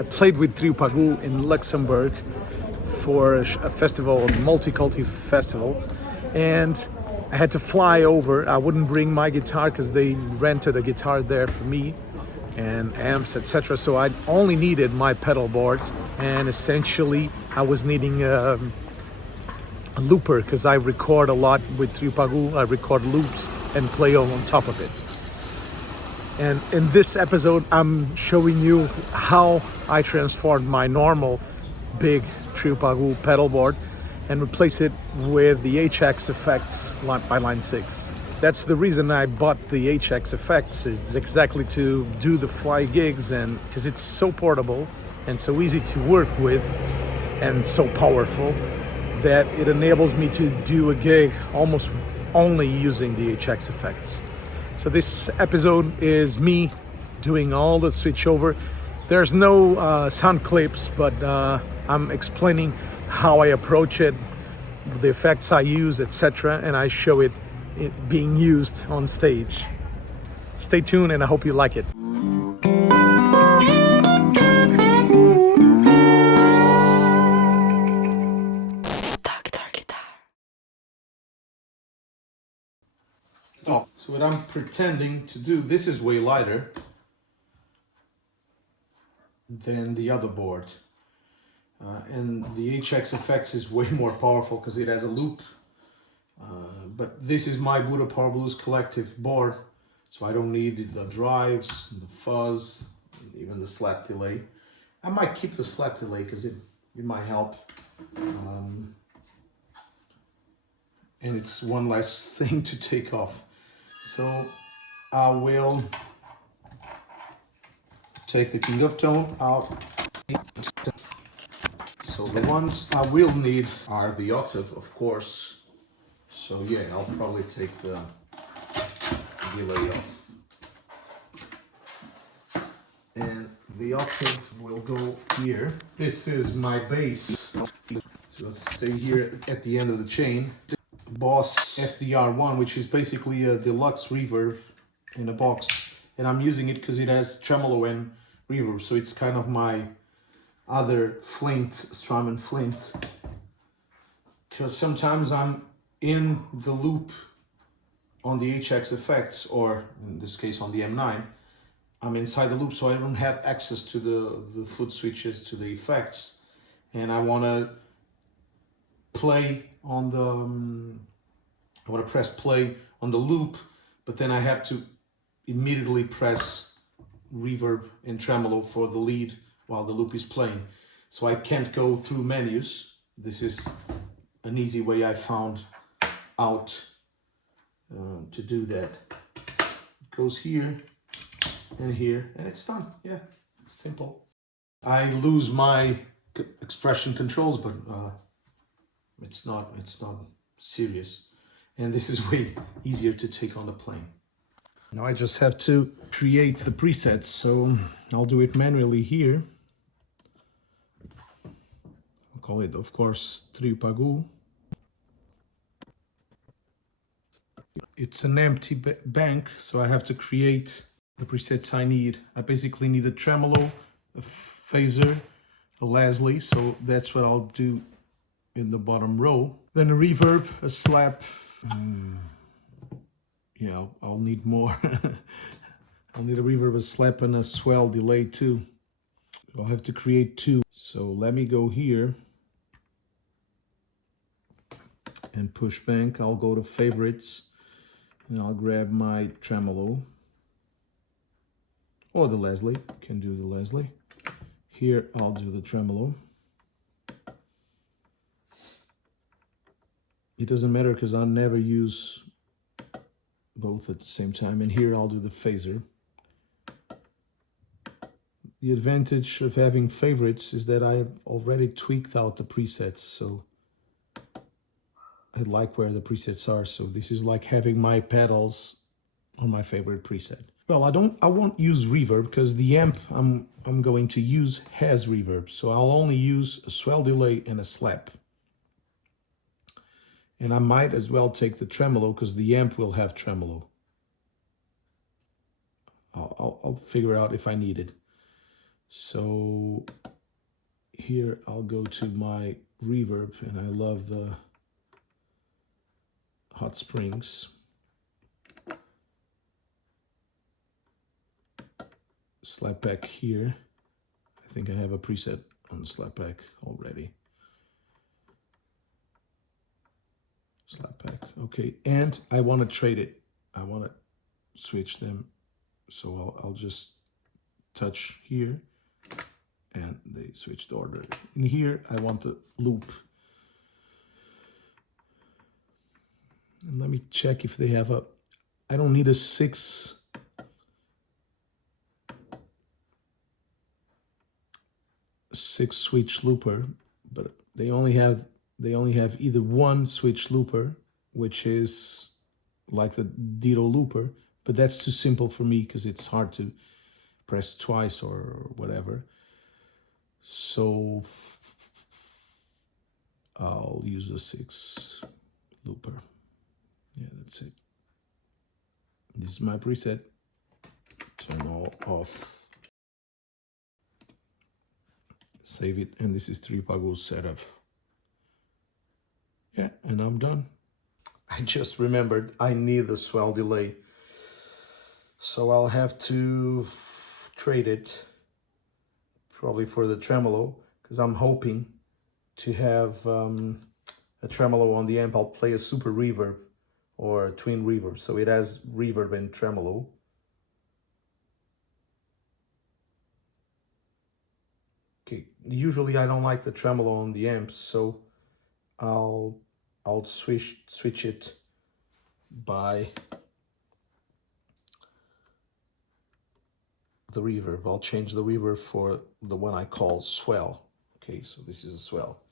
I played with Trio Pagú in Luxembourg for a festival, a multicultural festival, and I had to fly over. I wouldn't bring my guitar because they rented a guitar there for me and amps, etc. So I only needed my pedal board, and essentially I was needing a looper because I record a lot with Trio Pagú. I record loops and play on top of it. And in this episode, I'm showing you how I transformed my normal big Trio Pagú pedal board and replace it with the HX effects by Line 6. That's the reason I bought the HX effects, is exactly to do the fly gigs, and because it's so portable and so easy to work with and so powerful that it enables me to do a gig almost only using the HX effects. So this episode is me doing all the switchover. There's no sound clips, but I'm explaining how I approach it, the effects I use, etc., and I show it being used on stage. Stay tuned, and I hope you like it. Stop. So what I'm pretending to do, this is way lighter than the other board. And the HX effects is way more powerful because it has a loop. But this is my Budda Power Blues Collective board, so I don't need the drives, the fuzz, even the slap delay. I might keep the slap delay because it might help. And it's one less thing to take off. So I will take the King of Tone out. So the ones I will need are the octave, of course. So yeah, I'll probably take the delay off. And the octave will go here. This is my bass. So let's say here at the end of the chain, Boss FDR1, which is basically a deluxe reverb in a box. And I'm using it because it has tremolo and reverb. So it's kind of my other flint, Strymon flint. Because sometimes I'm in the loop on the HX effects, or in this case on the M9, I'm inside the loop, so I don't have access to the foot switches, to the effects, and I want to play on the, I want to press play on the loop, but then I have to immediately press reverb and tremolo for the lead while the loop is playing. So I can't go through menus. This is an easy way I found out to do that. It goes here and here, and it's done. Yeah, simple. I lose my expression controls, but it's not serious. And this is way easier to take on the plane. Now I just have to create the presets, so I'll do it manually here. I'll call it, of course, Trio Pagú. It's an empty bank, so I have to create the presets I need. I basically need a tremolo, a phaser, a Leslie, so that's what I'll do in the bottom row. Then a reverb, a slap. Yeah, I'll need more. I'll need a reverb, a slap, and a swell delay too. I'll have to create two. So let me go here and push bank. I'll go to favorites. And I'll grab my tremolo, or the Leslie, can do the Leslie. Here I'll do the tremolo. It doesn't matter because I'll never use both at the same time. And here I'll do the phaser. The advantage of having favorites is that I have already tweaked out the presets, so I like where the presets are. So this is like having my pedals on my favorite preset. Well, I won't use reverb because the amp I'm going to use has reverb. So I'll only use a swell delay and a slap. And I might as well take the tremolo because the amp will have tremolo. I'll figure out if I need it. So here I'll go to my reverb, and I love the Hot Springs. Slap pack here. I think I have a preset on the slap pack already. Slap pack, okay. And I want to trade it. I want to switch them. So I'll just touch here, and they switched order. In here, I want the loop. And let me check if they have a, I don't need a six switch looper, but they only have either one switch looper, which is like the Ditto looper, but that's too simple for me because it's hard to press twice or whatever. So I'll use a 6 looper. Yeah, that's it. This is my preset. Turn all off. Save it, and this is Trio Pagú setup. Yeah, and I'm done. I just remembered I need the swell delay, so I'll have to trade it probably for the tremolo, because I'm hoping to have a tremolo on the amp. I'll play a super reverb or a twin reverb, so it has reverb and tremolo. Okay, usually I don't like the tremolo on the amps, so I'll switch it by the reverb. I'll change the reverb for the one I call swell. Okay, so this is a swell.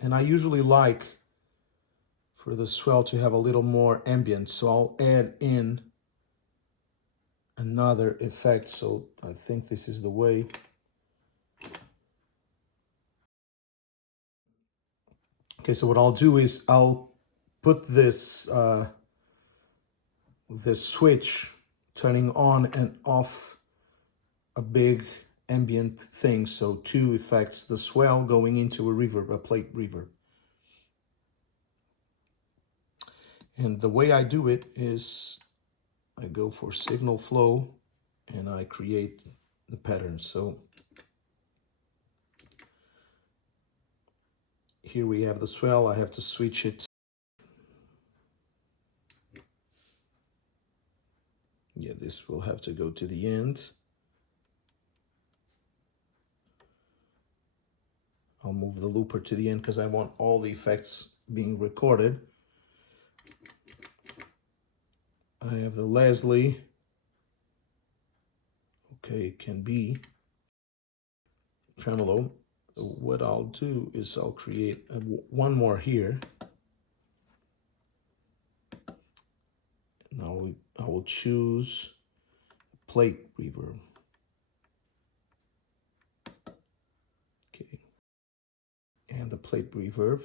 And I usually like for the swell to have a little more ambient, so I'll add in another effect. So I think this is the way. Okay, so what I'll do is I'll put this this switch turning on and off a big ambient thing. So 2 effects, the swell going into a reverb, a plate reverb. And the way I do it is I go for signal flow and I create the pattern. So here we have the swell. I have to switch it. Yeah, this will have to go to the end. I'll move the looper to the end because I want all the effects being recorded. I have the Leslie. Okay, it can be tremolo. So what I'll do is I'll create one more here. Now I will choose plate reverb. Okay, and the plate reverb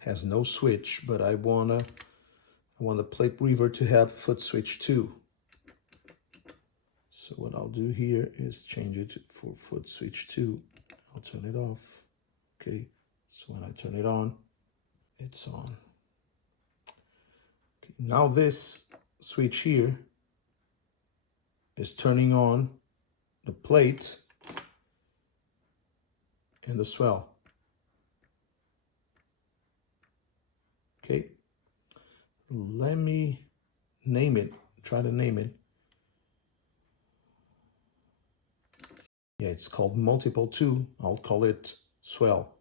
has no switch, but I want the plate reverb to have foot switch 2. So what I'll do here is change it for foot switch 2. I'll turn it off. Okay, so when I turn it on, it's on. Okay, now this switch here is turning on the plate and the swell. Okay, let me name it, try to name it. Yeah, it's called multiple 2. I'll call it swell.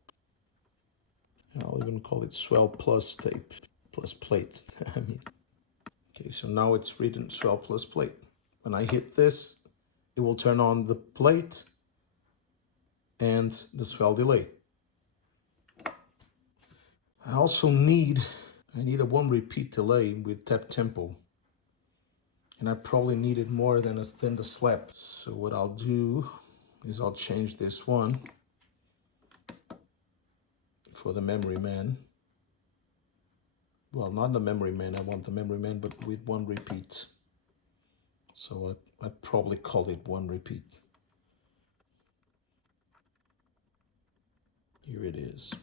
And I'll even call it swell plus tape, plus plate. I mean, okay, so now it's written swell plus plate. When I hit this, it will turn on the plate and the swell delay. I also need a 1 repeat delay with tap tempo. And I probably need it more than the slap. So what I'll do is I'll change this one for the memory man. Well, not the memory man, I want the memory man, but with 1 repeat. So I'd probably call it one repeat. Here it is.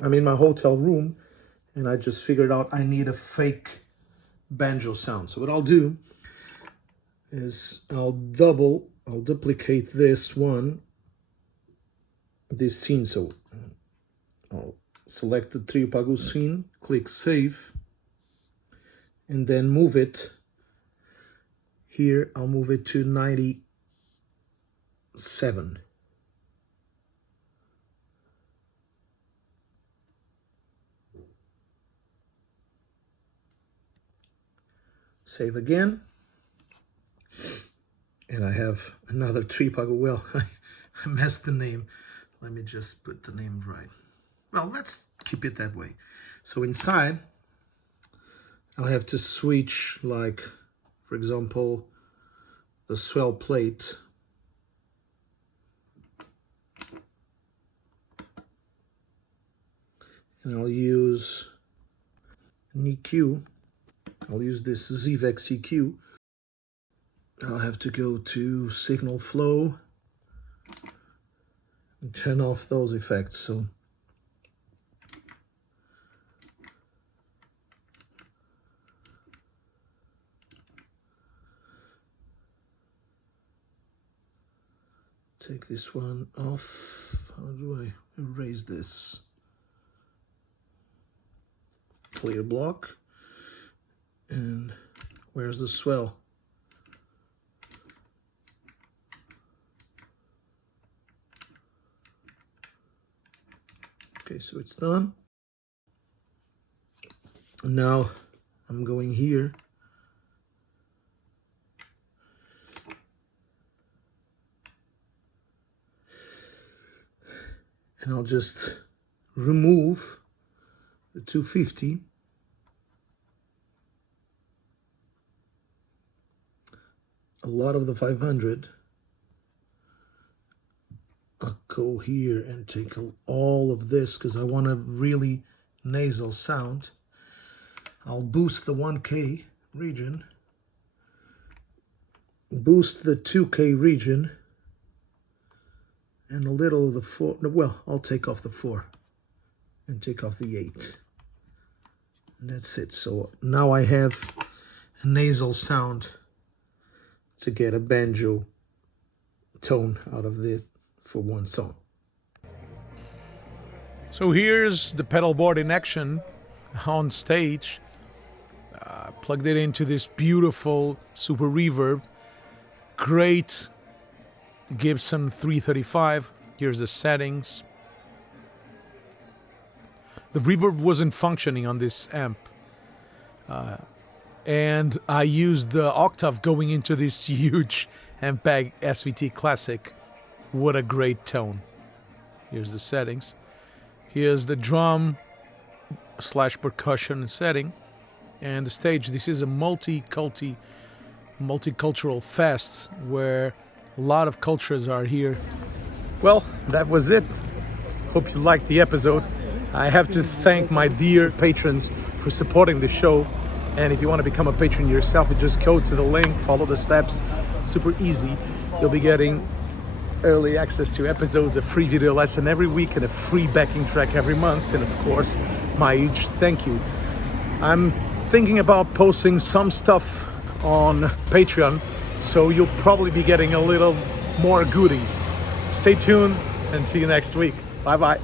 I'm in my hotel room and I just figured out I need a fake banjo sound. So what I'll do is I'll duplicate this scene. So I'll select the Trio Pagú scene, click save, and then move it. Here I'll move it to 97. Save again. And I have another Trio Pagú. Well, I messed the name. Let me just put the name right. Well, let's keep it that way. So inside, I'll have to switch, like, for example, the swell plate. And I'll use an EQ. I'll use this ZVEX EQ. I'll have to go to signal flow and turn off those effects. So take this one off. How do I erase this? Clear block. And where's the swell? Okay, so it's done. And now I'm going here. And I'll just remove the 250. A lot of the 500. I'll go here and take all of this because I want a really nasal sound. I'll boost the 1K region, boost the 2K region, and a little of the 4. Well, I'll take off the 4 and take off the 8. And that's it. So now I have a nasal sound to get a banjo tone out of it for one song. So here's the pedal board in action on stage. Plugged it into this beautiful super reverb. Great Gibson 335. Here's the settings. The reverb wasn't functioning on this amp. And I used the octave going into this huge MPEG SVT Classic. What a great tone. Here's the settings. Here's the drum / percussion setting. And the stage. This is a multicultural fest where a lot of cultures are here. Well, that was it. Hope you liked the episode. I have to thank my dear patrons for supporting the show. And if you want to become a patron yourself, you just go to the link, follow the steps. Super easy. You'll be getting early access to episodes, a free video lesson every week, and a free backing track every month. And of course, my huge thank you. I'm thinking about posting some stuff on Patreon, so you'll probably be getting a little more goodies. Stay tuned and see you next week. Bye-bye.